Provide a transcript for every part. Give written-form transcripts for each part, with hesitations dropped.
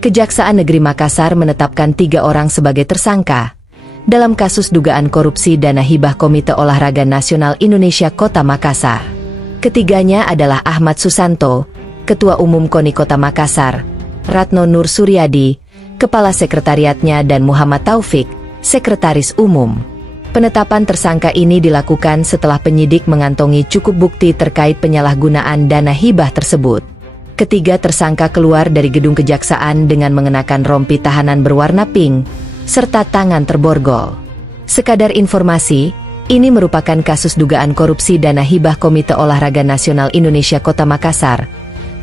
Kejaksaan Negeri Makassar menetapkan 3 orang sebagai tersangka dalam kasus dugaan korupsi dana hibah Komite Olahraga Nasional Indonesia Kota Makassar. Ketiganya adalah Ahmad Susanto, Ketua Umum KONI Kota Makassar, Ratno Nur Suryadi, Kepala Sekretariatnya, dan Muhammad Taufik, Sekretaris Umum. Penetapan tersangka ini dilakukan setelah penyidik mengantongi cukup bukti terkait penyalahgunaan dana hibah tersebut. Ketiga tersangka keluar dari gedung kejaksaan dengan mengenakan rompi tahanan berwarna pink, serta tangan terborgol. Sekadar informasi, ini merupakan kasus dugaan korupsi dana hibah Komite Olahraga Nasional Indonesia Kota Makassar,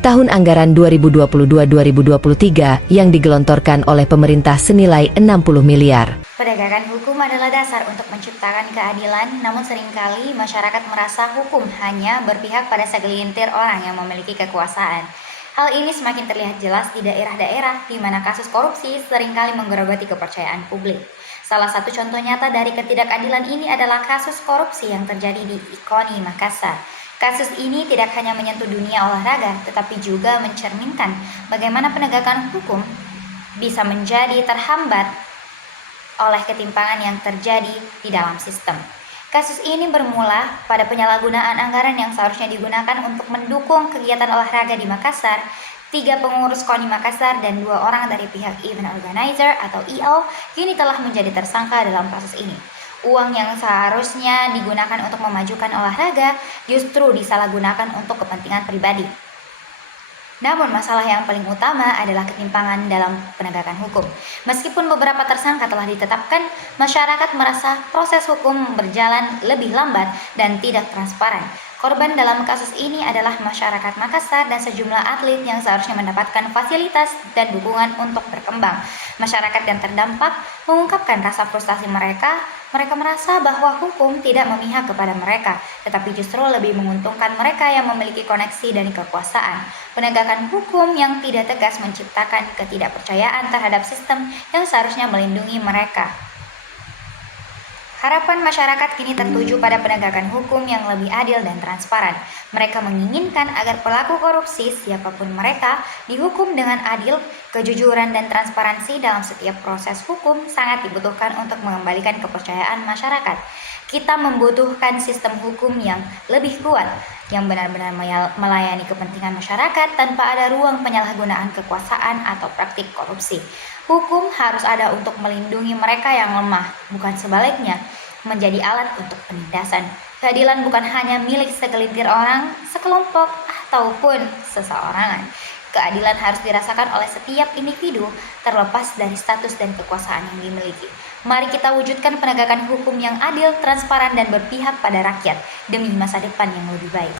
tahun anggaran 2022-2023 yang digelontorkan oleh pemerintah senilai 60 miliar. Penegakan hukum adalah dasar untuk menciptakan keadilan, namun seringkali masyarakat merasa hukum hanya berpihak pada segelintir orang yang memiliki kekuasaan. Hal ini semakin terlihat jelas di daerah-daerah di mana kasus korupsi seringkali menggerogoti kepercayaan publik. Salah satu contoh nyata dari ketidakadilan ini adalah kasus korupsi yang terjadi di KONI Makassar. Kasus ini tidak hanya menyentuh dunia olahraga, tetapi juga mencerminkan bagaimana penegakan hukum bisa menjadi terhambat oleh ketimpangan yang terjadi di dalam sistem. Kasus ini bermula pada penyalahgunaan anggaran yang seharusnya digunakan untuk mendukung kegiatan olahraga di Makassar. 3 pengurus KONI Makassar dan 2 orang dari pihak event organizer atau EO kini telah menjadi tersangka dalam kasus ini. Uang yang seharusnya digunakan untuk memajukan olahraga justru disalahgunakan untuk kepentingan pribadi. Namun masalah yang paling utama adalah ketimpangan dalam penegakan hukum. Meskipun beberapa tersangka telah ditetapkan, masyarakat merasa proses hukum berjalan lebih lambat dan tidak transparan. Korban dalam kasus ini adalah masyarakat Makassar dan sejumlah atlet yang seharusnya mendapatkan fasilitas dan dukungan untuk berkembang. Masyarakat yang terdampak mengungkapkan rasa frustasi mereka. Mereka merasa bahwa hukum tidak memihak kepada mereka, tetapi justru lebih menguntungkan mereka yang memiliki koneksi dan kekuasaan. Penegakan hukum yang tidak tegas menciptakan ketidakpercayaan terhadap sistem yang seharusnya melindungi mereka. Harapan masyarakat kini tertuju pada penegakan hukum yang lebih adil dan transparan. Mereka menginginkan agar pelaku korupsi, siapapun mereka, dihukum dengan adil. Kejujuran dan transparansi dalam setiap proses hukum sangat dibutuhkan untuk mengembalikan kepercayaan masyarakat. Kita membutuhkan sistem hukum yang lebih kuat, yang benar-benar melayani kepentingan masyarakat tanpa ada ruang penyalahgunaan kekuasaan atau praktik korupsi. Hukum harus ada untuk melindungi mereka yang lemah, bukan sebaliknya, menjadi alat untuk penindasan. Keadilan bukan hanya milik segelintir orang, sekelompok, ataupun seseorangan. Keadilan harus dirasakan oleh setiap individu, terlepas dari status dan kekuasaan yang dimiliki. Mari kita wujudkan penegakan hukum yang adil, transparan, dan berpihak pada rakyat, demi masa depan yang lebih baik.